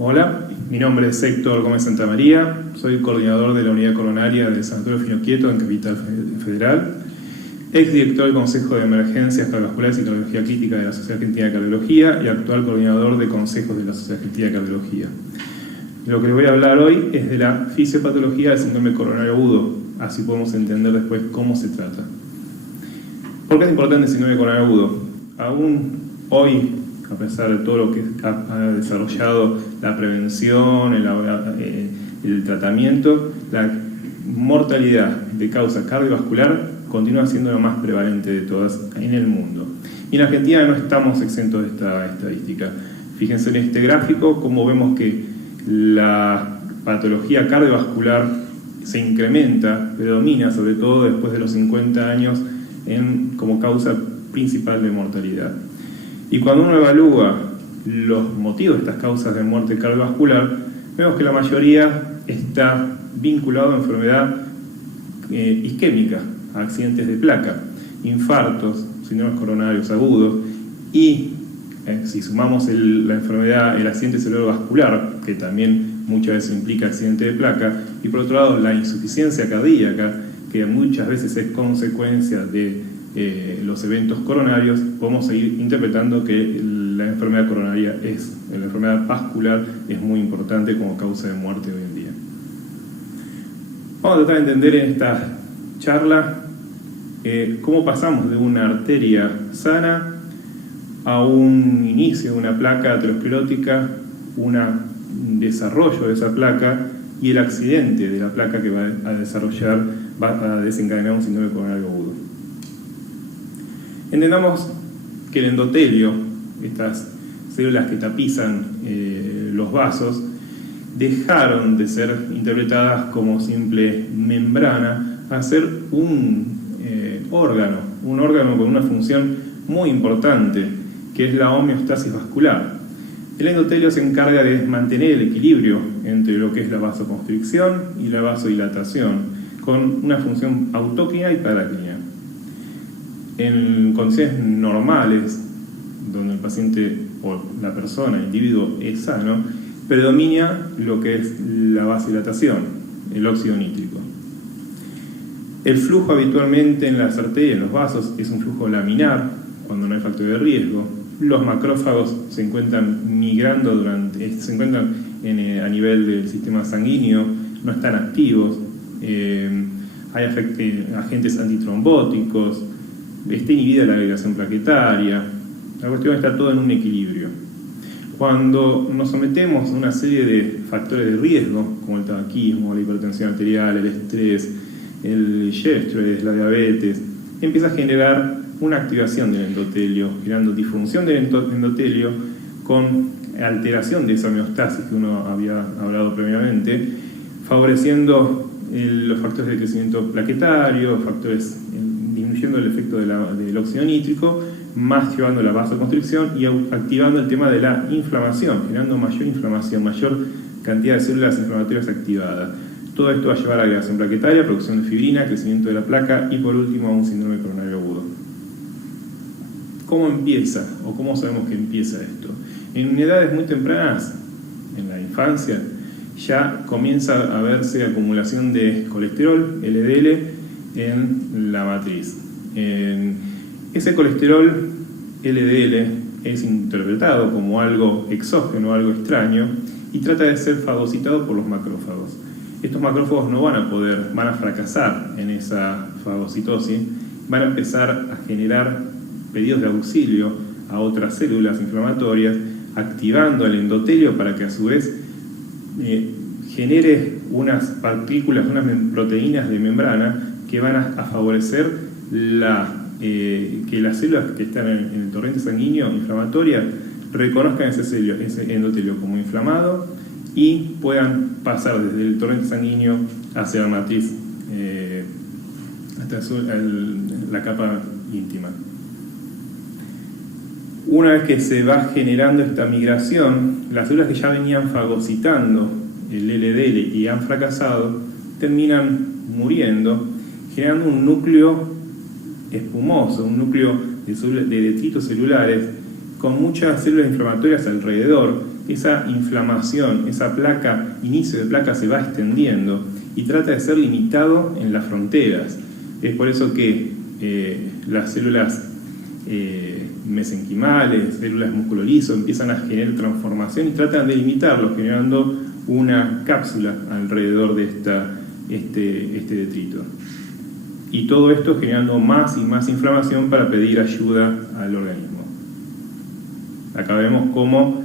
Hola, mi nombre es Héctor Gómez Santamaría, soy coordinador de la unidad coronaria del Sanatorio Finoquieto en Capital Federal, exdirector del Consejo de Emergencias Cardiovasculares y Cardiología Crítica de la Sociedad Argentina de Cardiología y actual coordinador de consejos de la Sociedad Argentina de Cardiología. Lo que les voy a hablar hoy es de la fisiopatología del síndrome coronario agudo, así podemos entender después cómo se trata. ¿Por qué es importante el síndrome coronario agudo? Aún hoy, a pesar de todo lo que ha desarrollado la prevención, el tratamiento, la mortalidad de causa cardiovascular continúa siendo la más prevalente de todas en el mundo. Y en Argentina no estamos exentos de esta estadística. Fíjense en este gráfico cómo vemos que la patología cardiovascular se incrementa, predomina sobre todo después de los 50 años como causa principal de mortalidad. Y cuando uno evalúa los motivos de estas causas de muerte cardiovascular, vemos que la mayoría está vinculado a enfermedad isquémica, a accidentes de placa, infartos, síndromes coronarios agudos y si sumamos la enfermedad, el accidente cerebrovascular, que también muchas veces implica accidente de placa, y por otro lado la insuficiencia cardíaca, que muchas veces es consecuencia de los eventos coronarios, podemos seguir interpretando que la enfermedad coronaria la enfermedad vascular es muy importante como causa de muerte hoy en día. Vamos a tratar de entender en esta charla cómo pasamos de una arteria sana a un inicio de una placa aterosclerótica, un desarrollo de esa placa y el accidente de la placa que va a desencadenar un síndrome coronario agudo. Entendamos que el endotelio, estas células que tapizan los vasos, dejaron de ser interpretadas como simple membrana a ser un órgano con una función muy importante, que es la homeostasis vascular. El endotelio se encarga de mantener el equilibrio entre lo que es la vasoconstricción y la vasodilatación, con una función autócrina y parácrina. En condiciones normales, donde el paciente o la persona, el individuo es sano, predomina lo que es la vasodilatación, el óxido nítrico. El flujo habitualmente en las arterias, en los vasos, es un flujo laminar, cuando no hay factor de riesgo. Los macrófagos se encuentran migrando a nivel del sistema sanguíneo, no están activos, hay agentes antitrombóticos, está inhibida la agregación plaquetaria. La cuestión está todo en un equilibrio. Cuando nos sometemos a una serie de factores de riesgo, como el tabaquismo, la hipertensión arterial, el estrés, el estrés, la diabetes, empieza a generar una activación del endotelio, generando disfunción del endotelio con alteración de esa homeostasis que uno había hablado previamente, favoreciendo los factores de crecimiento plaquetario, disminuyendo el efecto del óxido nítrico, más llevando la vasoconstricción y activando el tema de la inflamación, generando mayor inflamación, mayor cantidad de células inflamatorias activadas. Todo esto va a llevar a la agregación plaquetaria, producción de fibrina, crecimiento de la placa y por último a un síndrome coronario agudo. ¿Cómo empieza o cómo sabemos que empieza esto? En edades muy tempranas, en la infancia, ya comienza a verse acumulación de colesterol, LDL, en la matriz. Ese colesterol LDL es interpretado como algo exógeno, algo extraño, y trata de ser fagocitado por los macrófagos. Estos macrófagos no van a fracasar en esa fagocitosis, van a empezar a generar pedidos de auxilio a otras células inflamatorias, activando el endotelio para que a su vez genere unas partículas, unas proteínas de membrana que van a favorecer que las células que están en el torrente sanguíneo inflamatoria reconozcan ese endotelio como inflamado y puedan pasar desde el torrente sanguíneo hacia la matriz, hasta la capa íntima. Una vez que se va generando esta migración, las células que ya venían fagocitando el LDL y han fracasado, terminan muriendo, generando un núcleo espumoso, un núcleo de detritos celulares con muchas células inflamatorias alrededor esa inflamación, esa placa, inicio de placa se va extendiendo y trata de ser limitado en las fronteras. Es por eso que las células mesenquimales, células músculo liso, empiezan a generar transformación y tratan de limitarlo, generando una cápsula alrededor de este detrito. Y todo esto generando más y más inflamación para pedir ayuda al organismo. Acá vemos cómo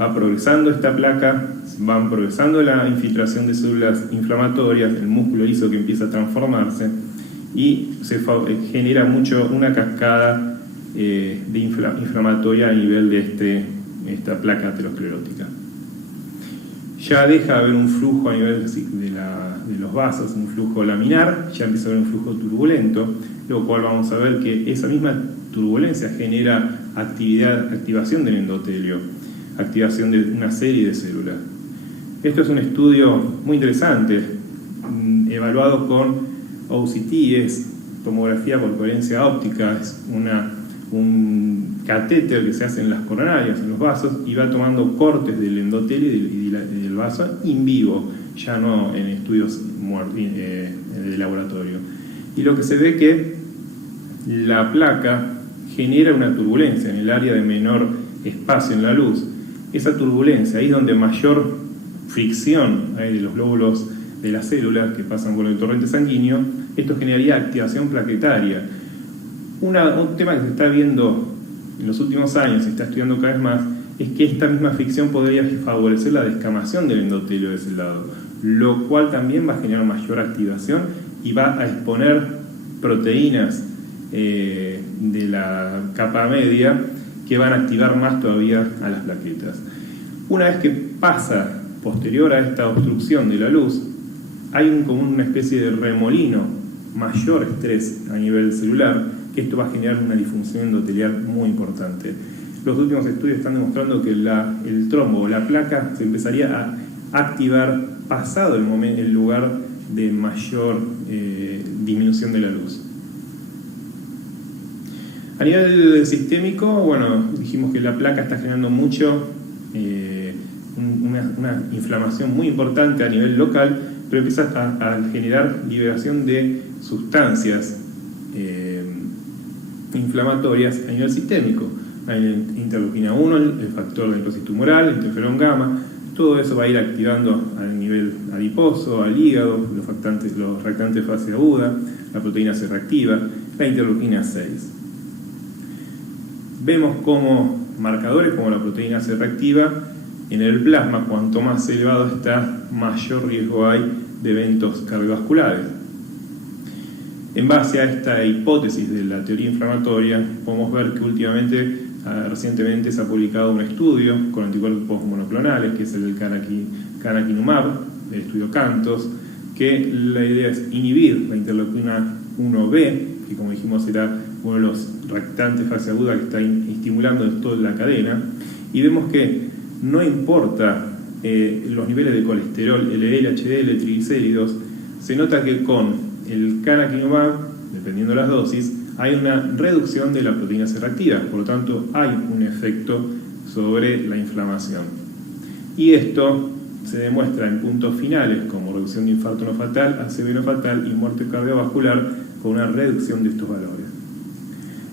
va progresando esta placa, van progresando la infiltración de células inflamatorias, el músculo liso que empieza a transformarse y se genera una cascada inflamatoria a nivel de esta placa aterosclerótica. Ya deja de haber un flujo a nivel de los vasos, un flujo laminar, ya empieza a haber un flujo turbulento, lo cual vamos a ver que esa misma turbulencia genera activación del endotelio, activación de una serie de células. Esto es un estudio muy interesante, evaluado con OCT, es tomografía por coherencia óptica, es un catéter que se hace en las coronarias, en los vasos, y va tomando cortes del endotelio y del vaso in vivo, ya no en estudios de laboratorio. Y lo que se ve que la placa genera una turbulencia en el área de menor espacio en la luz. Esa turbulencia, ahí es donde mayor fricción hay de los glóbulos de las células que pasan por el torrente sanguíneo, esto generaría activación plaquetaria. Un tema que se está viendo en los últimos años, se está estudiando cada vez más, es que esta misma fricción podría favorecer la descamación del endotelio de ese lado, lo cual también va a generar mayor activación y va a exponer proteínas de la capa media que van a activar más todavía a las plaquetas. Una vez que pasa posterior a esta obstrucción de la luz, hay como una especie de remolino, mayor estrés a nivel celular, que esto va a generar una disfunción endotelial muy importante. Los últimos estudios están demostrando que el trombo o la placa se empezaría a activar pasado el lugar de mayor disminución de la luz. A nivel sistémico, bueno, dijimos que la placa está generando una inflamación muy importante a nivel local, pero empieza a generar liberación de sustancias inflamatorias a nivel sistémico. Hay interleuquina 1, el factor de necrosis tumoral, el interferón gamma, todo eso va a ir activando a nivel adiposo, al hígado, los reactantes de fase aguda, la proteína C reactiva, la interleuquina 6. Vemos como marcadores como la proteína C reactiva en el plasma, cuanto más elevado está, mayor riesgo hay de eventos cardiovasculares. En base a esta hipótesis de la teoría inflamatoria, podemos ver que recientemente se ha publicado un estudio con anticuerpos monoclonales, que es el canakinumab, el estudio CANTOS, que la idea es inhibir la interleuquina 1B, que como dijimos era uno de los reactantes fase aguda que está estimulando toda la cadena, y vemos que no importa los niveles de colesterol, LDL, HDL, triglicéridos, se nota que con el canakinumab, dependiendo de las dosis, hay una reducción de la proteína C reactiva, por lo tanto hay un efecto sobre la inflamación. Y esto se demuestra en puntos finales como reducción de infarto no fatal, ACV no fatal y muerte cardiovascular con una reducción de estos valores.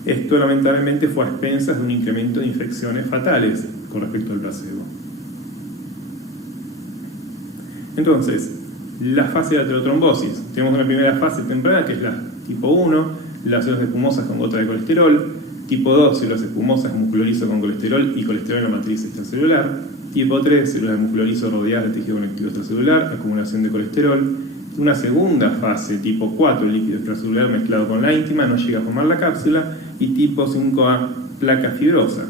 Esto lamentablemente fue a expensas de un incremento de infecciones fatales con respecto al placebo. Entonces, la fase de aterotrombosis. Tenemos una primera fase temprana que es la tipo 1, las células espumosas con gota de colesterol. Tipo 2, células espumosas, músculo liso con colesterol y colesterol en la matriz extracelular. Tipo 3, células de músculo liso rodeadas de tejido conectivo extracelular, acumulación de colesterol. Una segunda fase, tipo 4, líquido extracelular mezclado con la íntima, no llega a formar la cápsula. Y tipo 5A, placa fibrosa.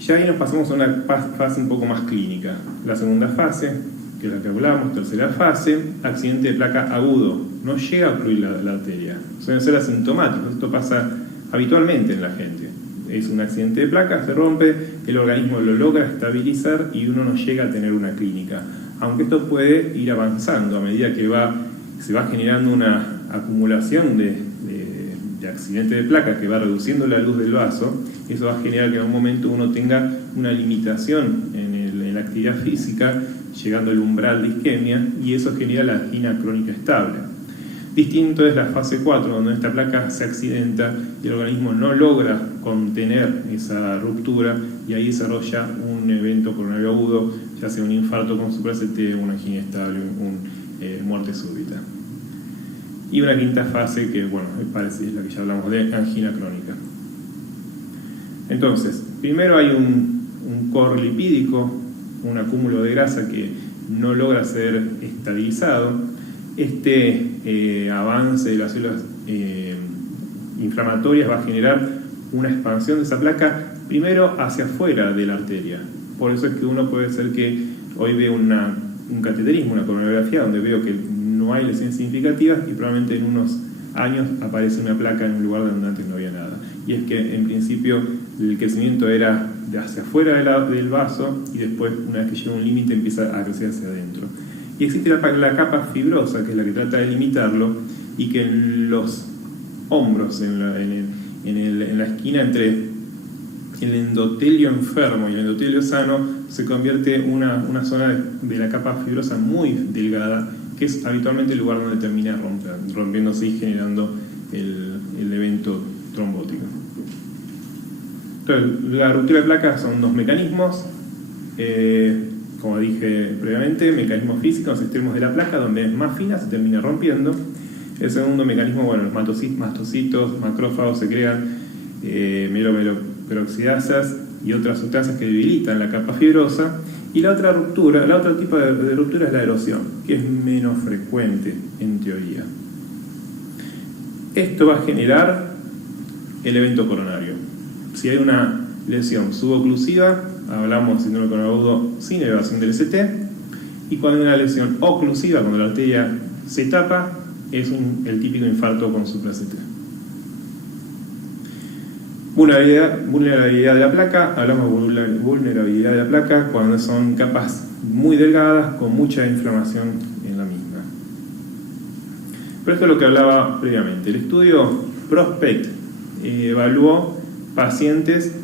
Ya ahí nos pasamos a una fase un poco más clínica. La segunda fase, que es la que hablamos, tercera fase, accidente de placa agudo. No llega a obstruir la arteria. Suelen ser asintomáticos. Esto pasa habitualmente en la gente. Es un accidente de placa, se rompe, el organismo lo logra estabilizar y uno no llega a tener una clínica. Aunque esto puede ir avanzando a medida que se va generando una acumulación de de accidente de placa que va reduciendo la luz del vaso, eso va a generar que en algún momento uno tenga una limitación en la actividad física, llegando al umbral de isquemia, y eso genera la angina crónica estable. Distinto es la fase 4, donde esta placa se accidenta y el organismo no logra contener esa ruptura y ahí desarrolla un evento coronario agudo, ya sea un infarto con supra-CT, una angina estable, muerte súbita. Y una quinta fase que, bueno, parece es la que ya hablamos de angina crónica. Entonces, primero hay un core lipídico, un acúmulo de grasa que no logra ser estabilizado. Este avance de las células inflamatorias va a generar una expansión de esa placa primero hacia afuera de la arteria. Por eso es que uno puede ser que hoy ve un cateterismo, una coronariografía, donde veo que no hay lesiones significativas y probablemente en unos años aparece una placa en un lugar donde antes no había nada. Y es que en principio el crecimiento era de hacia afuera del vaso y después, una vez que llega a un límite, empieza a crecer hacia adentro. Y existe la capa fibrosa, que es la que trata de limitarlo, y que en los hombros, en la esquina entre el endotelio enfermo y el endotelio sano, se convierte una zona de la capa fibrosa muy delgada, que es habitualmente el lugar donde termina rompiéndose y generando el evento trombótico. Entonces, la ruptura de placas son dos mecanismos. Como dije previamente, mecanismo físico, los extremos de la placa, donde es más fina, se termina rompiendo. El segundo mecanismo, bueno, los mastocitos, macrófagos secretan mieloperoxidasas y otras sustancias que debilitan la capa fibrosa. Y la otra tipo de ruptura es la erosión, que es menos frecuente en teoría. Esto va a generar el evento coronario. Si hay una lesión suboclusiva, hablamos de síndrome coronario agudo sin elevación del ST, y cuando hay una lesión oclusiva, cuando la arteria se tapa, es el típico infarto con supra-CT. Vulnerabilidad de la placa, hablamos de vulnerabilidad de la placa cuando son capas muy delgadas con mucha inflamación en la misma. Pero esto es lo que hablaba previamente. El estudio PROSPECT evaluó pacientes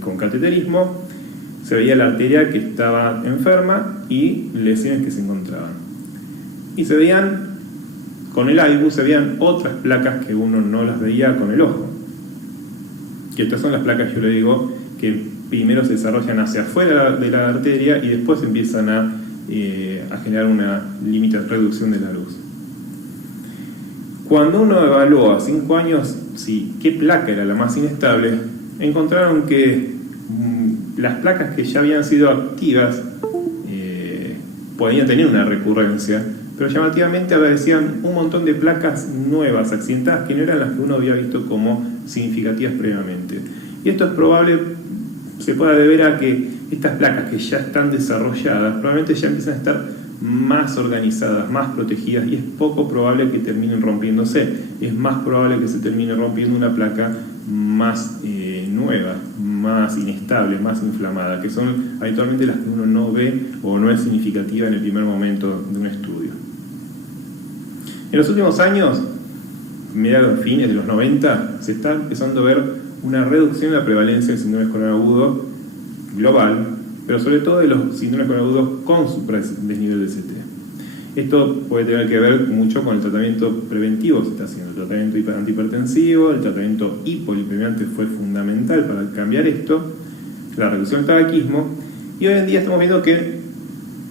con cateterismo, se veía la arteria que estaba enferma y lesiones que se encontraban. Y se veían, con el IBU, se veían otras placas que uno no las veía con el ojo. Que estas son las placas, yo le digo, que primero se desarrollan hacia afuera de la arteria y después empiezan a generar una reducción de la luz. Cuando uno evaluó a 5 años qué placa era la más inestable, encontraron que las placas que ya habían sido activas podían tener una recurrencia, pero llamativamente aparecían un montón de placas nuevas, accidentadas, que no eran las que uno había visto como significativas previamente. Y esto es probable, se puede deber a que estas placas que ya están desarrolladas probablemente ya empiezan a estar más organizadas, más protegidas, y es poco probable que terminen rompiéndose. Es más probable que se termine rompiendo una placa más nueva, más inestable, más inflamada, que son habitualmente las que uno no ve o no es significativa en el primer momento de un estudio. En los últimos años, mediados fines de los 90, se está empezando a ver una reducción de la prevalencia de síndrome coronario agudo global, pero sobre todo de los síndromes coronario agudos con supradesnivel de ST. Esto puede tener que ver mucho con el tratamiento preventivo que se está haciendo. El tratamiento antihipertensivo, el tratamiento hipolipemiante fue fundamental para cambiar esto, la reducción del tabaquismo, y hoy en día estamos viendo que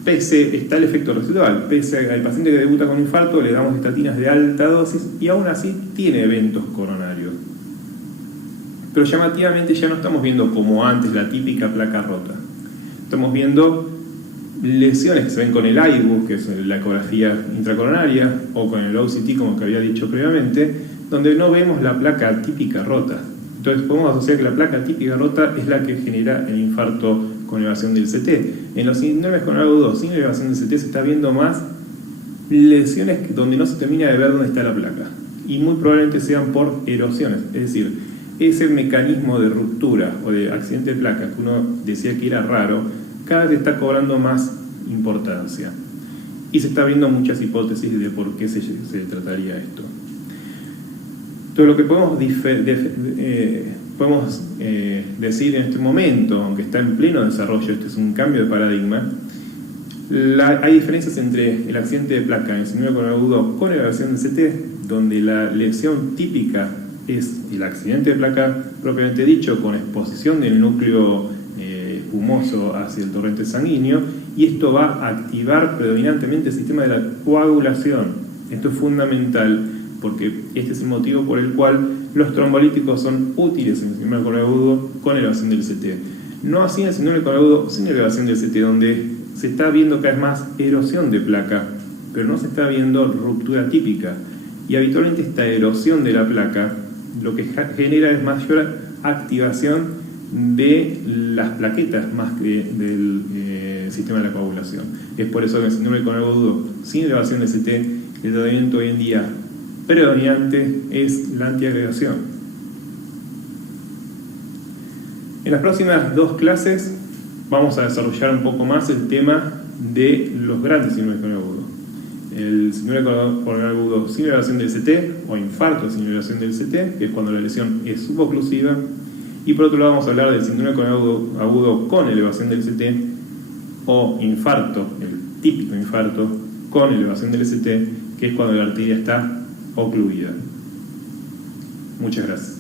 está el efecto residual. Pese al paciente que debuta con infarto, le damos estatinas de alta dosis y aún así tiene eventos coronarios. Pero llamativamente ya no estamos viendo como antes la típica placa rota. Estamos viendo lesiones que se ven con el IBU, que es la ecografía intracoronaria, o con el OCT, como que había dicho previamente, donde no vemos la placa típica rota. Entonces podemos asociar que la placa típica rota es la que genera el infarto con elevación del CT. En los síndromes coronarios agudos sin elevación del CT se está viendo más lesiones donde no se termina de ver dónde está la placa, y muy probablemente sean por erosiones, es decir, ese mecanismo de ruptura o de accidente de placa que uno decía que era raro, cada vez está cobrando más importancia y se está viendo muchas hipótesis de por qué se trataría esto. Todo lo que podemos decir en este momento, aunque está en pleno desarrollo, este es un cambio de paradigma, hay diferencias entre el accidente de placa en el síndrome coronal agudo con elevación del CT, donde la lesión típica es el accidente de placa propiamente dicho, con exposición del núcleo espumoso hacia el torrente sanguíneo, y esto va a activar predominantemente el sistema de la coagulación. Esto es fundamental porque este es el motivo por el cual los trombolíticos son útiles en el síndrome coronal agudo con elevación del CT. No así en el síndrome coronal agudo sin elevación del CT, donde se está viendo cada vez más erosión de placa, pero no se está viendo ruptura típica. Y habitualmente esta erosión de la placa lo que genera es mayor activación de las plaquetas más que del sistema de la coagulación. Es por eso que en el síndrome coronal agudo sin elevación del CT, el tratamiento hoy en día predominante es la antiagregación. En las próximas 2 clases vamos a desarrollar un poco más el tema de los grandes síndromes coronal agudo. El síndrome coronal agudo sin elevación del CT o infarto sin elevación del CT, que es cuando la lesión es suboclusiva. Y por otro lado vamos a hablar del síndrome coronal agudo con elevación del CT o infarto, el típico infarto con elevación del CT, que es cuando la arteria está ocluida. Muchas gracias.